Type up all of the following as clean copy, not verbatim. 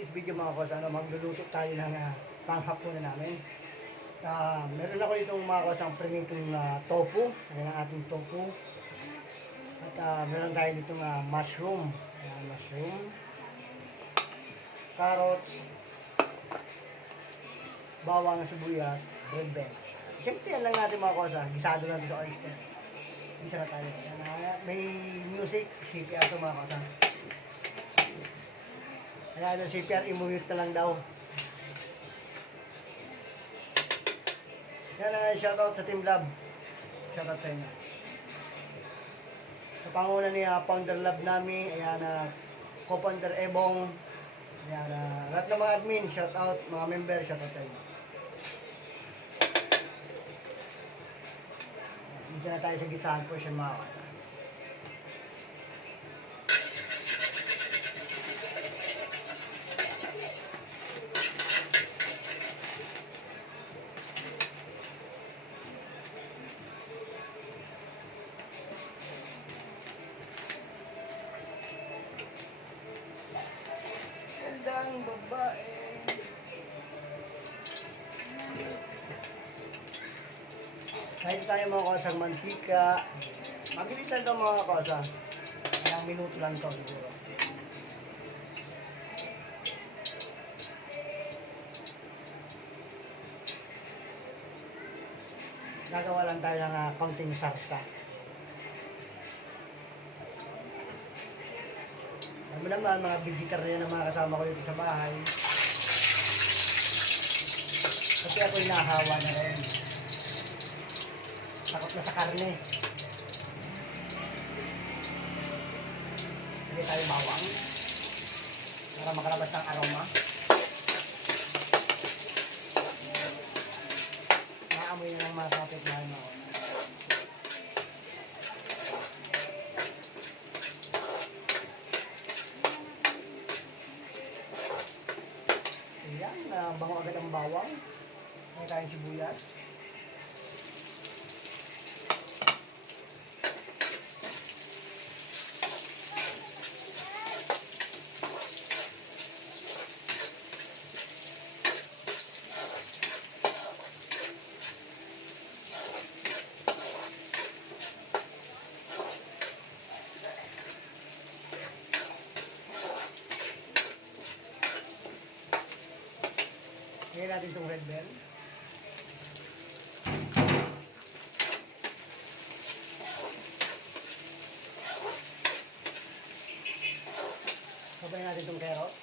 today's video mga kos, magluluto tayo ng panghapunan namin. Meron ako itong mga kos ang prinitong tofu. Ayan ang ating tofu. At meron tayo ditong mushroom. Ayan, mushroom. Carrots. Bawang, sibuyas, red bell. Siyempre yan lang natin mga kos, gisado lang sa oyster. Gisa na tayo. Ayan, may music, CPR ito mga kos. Ayan, CPR, imumute na lang daw. Yan, shoutout sa Team Love. Shoutout sa inyo. Sa panguna ni Founder Love namin, ayan, co-founder Ebong, ayan, lahat ng mga admin, shoutout, mga member, shoutout sa inyo. Dito na tayo sa gisahan portion mga kata. Gandang babae. Kahit tayo mga kosang mantika. Mabilis lang ito mga kosa. Ilang minuto lang ito siguro. Nagawa lang tayo ng kaunting sarsa. Alam mo naman, mga bigitar na yan ang mga kasama ko dito sa bahay. Kasi ako hinahawa na rin. Takot na sa karne. Hindi tayo bawang. Para makalabas ng aroma. Naamoy na ng mga kapit na ano. Ayan, bango agad ang bawang. May tayong sibuyas. Ngayon natin itong red bell. Sabayin natin itong carrot.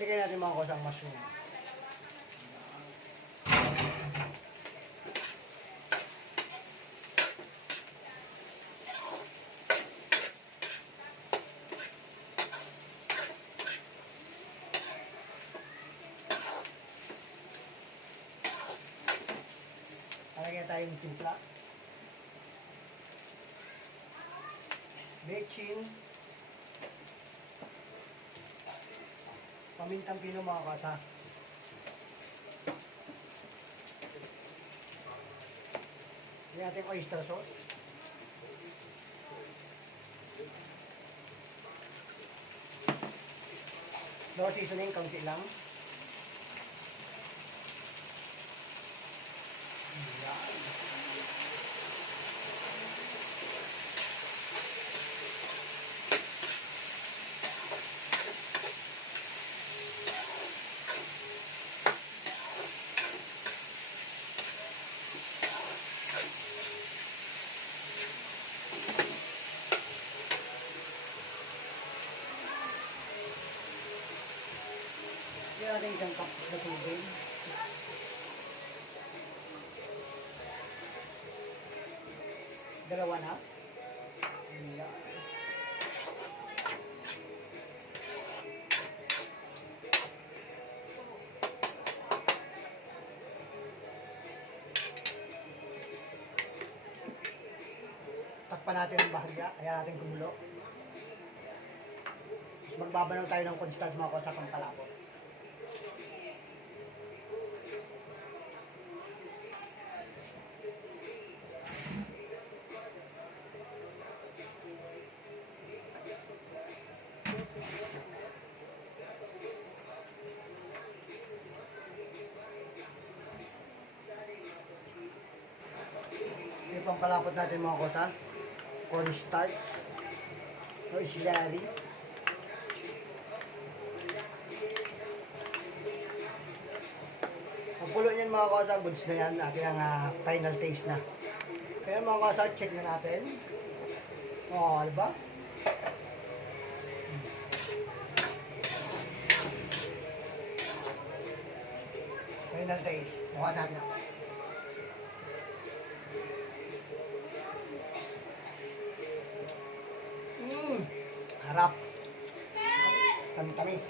Hindi kaya natin mga kosang mushroom. Talagyan tayo ng timpla. Bechin. Pamintang pino mga kasa. Hindi natin oyster sauce. No seasoning, kaunti lang. Ayan. Kaya natin isang cup na tubig. Dalawa na. Ayan. Takpan natin ang bahagya. Ayan natin kumulo. Magbabanaw tayo ng cornstarch mga kosa pang palabok. Yung pampalapot natin mga kosa, cornstarch, o islari. Ang pulo niyan mga kosa, goods na yan, ating ang final taste na. Kaya mga kosa, check na natin. O, diba? Final taste. Mukha natin. Harap. Tamis-tamis.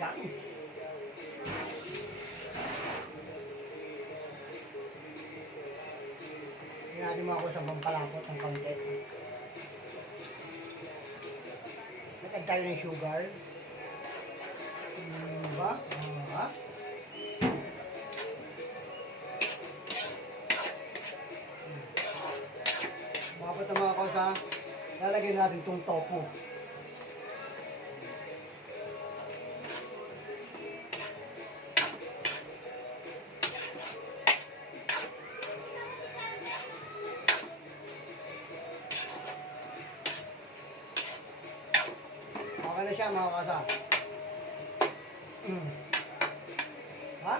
Yan. Hinati mo ako sa pampalapot ng kaunti. Nag-add tayo ng sugar. Diba? Ha? Bakit ang mga kosa, lalagyan natin itong tofu. Okay na siya mga kosa. Ha?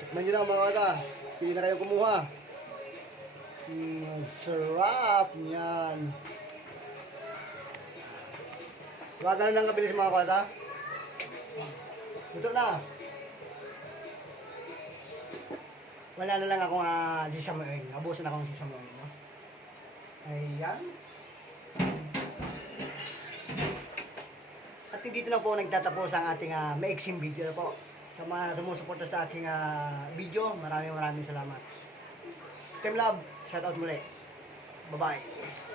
Tikman nyo na mga kosa. Hindi na kayo kumuha. Sarap niyan. Wag na nang kabilis mga kosa. Ito na. Wala na lang akong sesame oil. Abusan akong sesame oil. No? Ayan. At dito na po nagtatapos ang ating maiksing video na po. Sa mga sumusuporta sa aking video, maraming salamat. Team Love, shout out muli. Bye-bye.